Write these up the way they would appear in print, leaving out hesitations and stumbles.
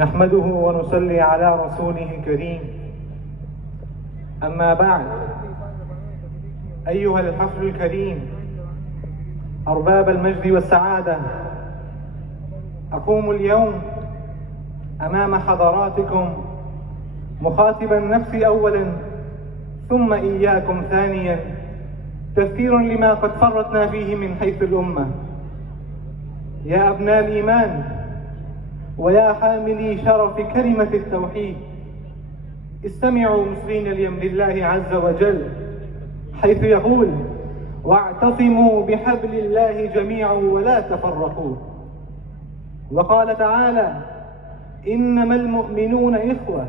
نحمده ونصلي على رسوله الكريم. أما بعد، أيها الحفل الكريم أرباب المجد والسعادة، أقوم اليوم أمام حضراتكم مخاطبا نفسي أولا ثم إياكم ثانيا، تذكيرا لما قد فرطنا فيه من حيث الأمة. يا أبناء الإيمان ويا حاملي شرف كلمة التوحيد، استمعوا مسلمين لأمر الله عز وجل حيث يقول: واعتصموا بحبل الله جميعا ولا تفرقوا. وقال تعالى: إنما المؤمنون إخوة.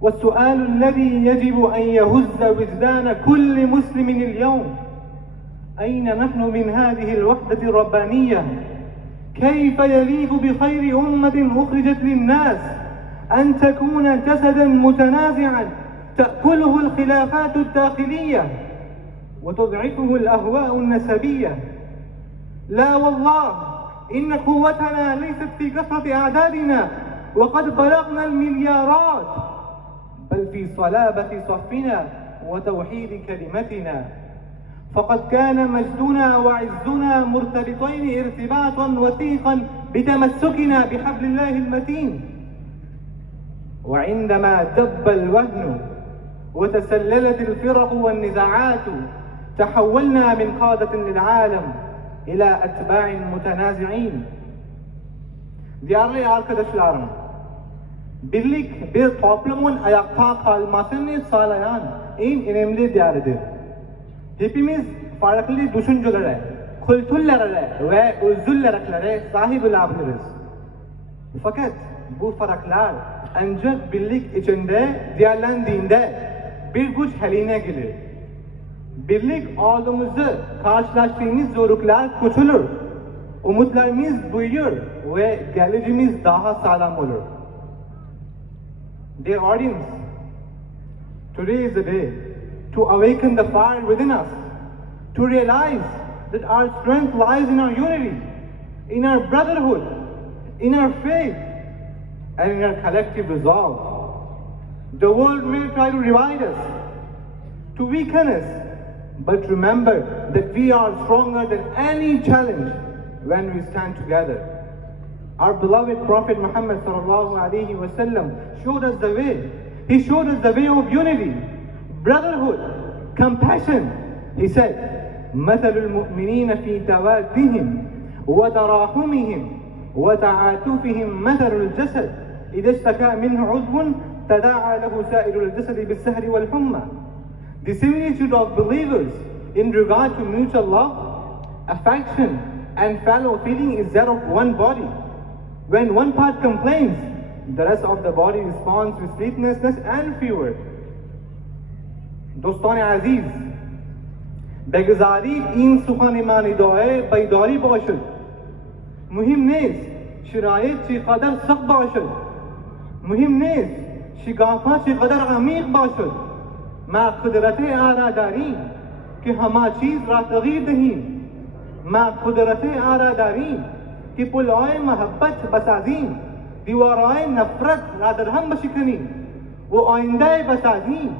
والسؤال الذي يجب أن يهز وجدان كل مسلم اليوم: أين نحن من هذه الوحدة الربانية؟ كيف يليق بخير أمة أخرجت للناس أن تكون جسدا متنازعا تأكله الخلافات الداخلية وتضعفه الأهواء النسبية؟ لا والله، إن قوتنا ليست في كثرة أعدادنا وقد بلغنا المليارات، بل في صلابة صفنا وتوحيد كلمتنا. فقد كان مجدنا وعزنا مرتبطين ارتباطا وثيقا بتمسكنا بحبل الله المتين. وعندما دب الوهن وتسللت الفرق والنزاعات، تحولنا من قادة للعالم إلى أتباع متنازعين. Değerli arkadaşlarım, birlik bir toplumun ayakta kalmasını sağlayan en önemli değerdir. Hepimiz farklı düşüncelere, kültürlere ve özgürlüklere sahip olabiliriz. Fakat bu farklar ancak birlik içinde değerlendiğinde bir güç haline gelir. Birlik olduğumuzu karşılaştığımız zorluklar küçülür, umutlarımız büyür ve geleceğimiz daha sağlam olur. Dear audience, today is the day to awaken the fire within us, to realize that our strength lies in our unity, in our brotherhood, in our faith, and in our collective resolve. The world will try to divide us, to weaken us, but remember that we are stronger than any challenge when we stand together. Our beloved Prophet Muhammad sallallahu alaihi wasallam showed us the way. He showed us the way of unity, brotherhood, compassion. He said, مثل المؤمنين في توادهم وتراحمهم وتعاطفهم مثل الجسد إذا اشتكى منه عضو تداعى له سائر الجسد بالسهر والحمى. The similitude of believers in regard to mutual love, affection, and fellow feeling is that of one body. When one part complains, the rest of the body responds with sleeplessness and fever. دوستان عزیز، بگذارید این سخن من دعای بیداری باشد. مهم نیست شرایط چقدر سخت باشد، مهم نیست شگافت چقدر عمیق باشد. ما قدرت آن داریم که همه چیز را تغییر دهیم. ما قدرت آن داریم که پلهای محبت بسازیم، دیوارهای نفرت را در هم بشکنیم و آینده بسازیم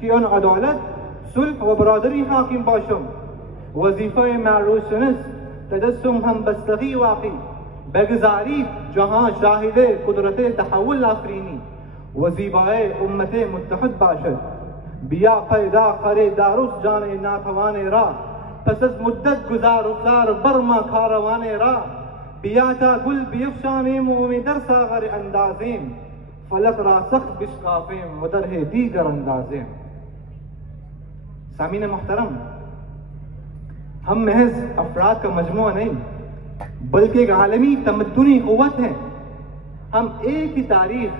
که آن عدالت، صلح و برادری حاکم باشم. وظیفه معروف شناس، تجسم هم بستگی واقعی. بگذارید جهان شاهد قدرت تحول آفرینی و زیبای امت متحد باشد. بیا پیدا خریداروس جان ناتوان را، پس از مدت گذار افتار برما کاروان را. بیا تا گل بیفشانیم و در ساغر اندازیم، فلک را سخت بشکافیم و در دیگر اندازیم. सामीन मोहतरम, हम महज अफराद का मजमुआ नहीं बल्कि एक आलमी तमद्दुनी क़ुव्वत हैं। हम एक ही तारीख,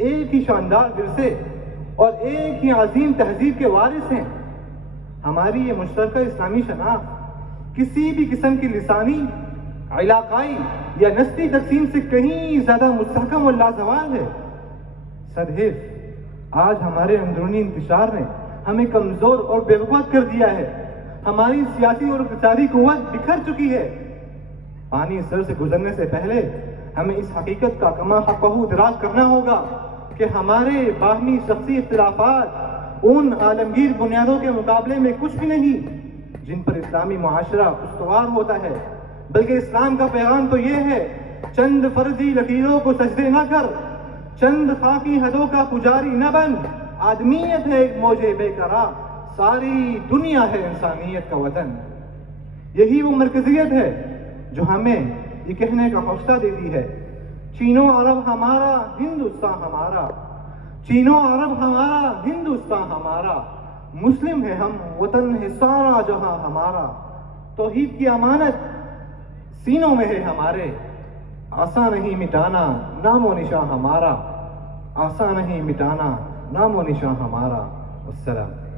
एक ही शानदार विरसे और एक ही अजीम तहजीब के वारिस हैं। हमारी ये मुश्तरका इस्लामी शनाख्त किसी भी किस्म की लिसानी, इलाकाई या नस्ली तकसीम से कहीं ज़्यादा मुस्तहकम और लाजवाल है। सदहिफ आज हमारे अंदरूनी इंतशार ने हमें कमजोर और बेवकूफ कर दिया है। हमारी सियासी और इक़्तिसादी कुव्वत बिखर चुकी है। पानी सर से गुजरने से पहले ہمیں اس حقیقت کا کما حقہ ادراک کرنا ہوگا کہ ہمارے باہمی شخصی اختلافات ان عالمگیر بنیادوں کے مقابلے میں کچھ بھی نہیں جن پر اسلامی معاشرہ استوار ہوتا ہے، بلکہ اسلام کا پیغام تو یہ ہے، چند فرضی لکیروں کو سجدے نہ کر، چند خاکی حدوں کا پجاری نہ بن، آدمیت ہے ایک موج بے قرار، ساری دنیا ہے انسانیت کا وطن۔ یہی وہ مرکزیت ہے جو ہمیں یہ کہنے کا حوصلہ دیتی ہے، چینو عرب ہمارا، ہندوستان ہمارا، چینو عرب ہمارا، ہندوستان ہمارا، مسلم ہے ہم، وطن ہے سارا جہاں ہمارا، توحید کی امانت سینوں میں ہے ہمارے، آسان نہیں مٹانا نام و نشاں ہمارا، آسان نہیں مٹانا نام و نشاں ہمارا۔ السلام۔